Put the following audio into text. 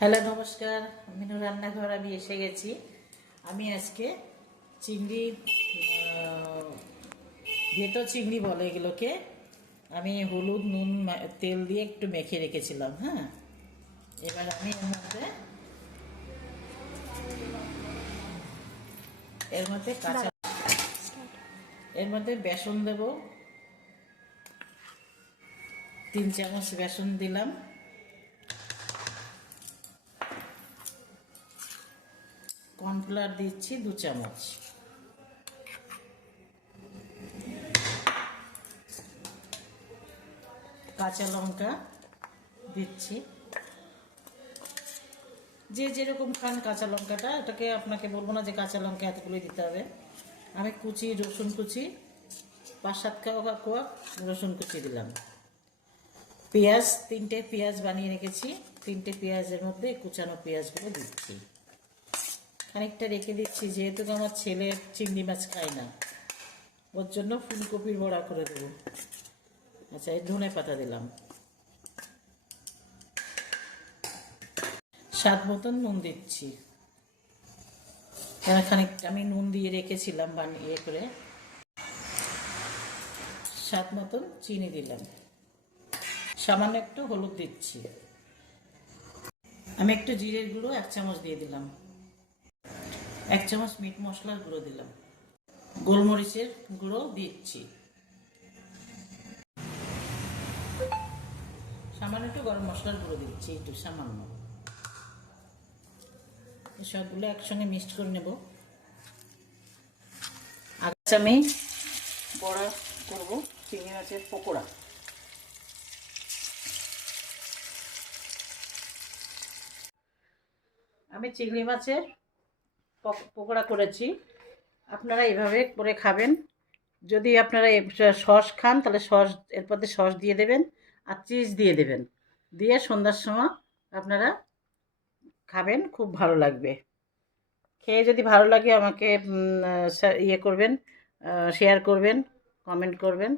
Hello নমস্কার, মিনু রান্নাঘর আমি এসে গেছি। আমি আজকে চিংড়ি, ভেতো চিংড়ি বলে এগুলোকে, আমি হলুদ নুন তেল দিয়ে একটু মেখে রেখেছিলাম। হ্যাঁ, এবার আমি এর মধ্যে কাঁচা, এর মধ্যে বেসন দেব, 3 চামচ বেসন দিলাম। কর্নফ্লাওয়ার দিচ্ছি 2 চামচ। কাঁচা লঙ্কা দিচ্ছি, যে যেরকম খান কাঁচা লঙ্কাটা, এটাকে আপনাকে বলবো না যে কাঁচা লঙ্কা এতগুলোই দিতে হবে। আমি কুচি রসুন কুচি 5-7 কোয়া রসুন কুচি দিলাম। পেঁয়াজ 3টে পেঁয়াজ বানিয়ে রেখেছি, 3টে পেঁয়াজের মধ্যে কুচানো পেঁয়াজগুলো দিচ্ছি। খানিকটা রেখে দিচ্ছি, যেহেতু আমার ছেলে চিংড়ি মাছ খায় না, ওর জন্য ফুলকপির বড়া করে দেবো। আচ্ছা, এই ধনে পাতা দিলাম, স্বাদ মতন নুন দিচ্ছি। খানিকটা আমি নুন দিয়ে রেখেছিলাম বানিয়ে করে। স্বাদ মতন চিনি দিলাম, সামান্য একটু হলুদ দিচ্ছি। আমি একটু জিরের গুঁড়ো 1 চামচ দিয়ে দিলাম, 1 চামচ মিট মশলার গুঁড়ো দিলাম, গোলমরিচের গুঁড়ো দিচ্ছি, সামান্য একটু গরম মশলার গুঁড়ো দিচ্ছি, একটু সামান্য। সবগুলো একসঙ্গে মিক্সড করে নেব। আজ আমি বড়া করব, চিংড়ি মাছের পকোড়া। আমি চিংড়ি মাছের পকোড়া করেছি, আপনারা এভাবে করে খাবেন। যদি আপনারা সস খান তাহলে সস, এরপর সস দিয়ে দেবেন আর চিজ দিয়ে দেবেন, দিয়ে সন্ধ্যার সময় আপনারা খাবেন, খুব ভালো লাগবে। খেয়ে যদি ভালো লাগে আমাকে ইয়ে করবেন, শেয়ার করবেন, কমেন্ট করবেন।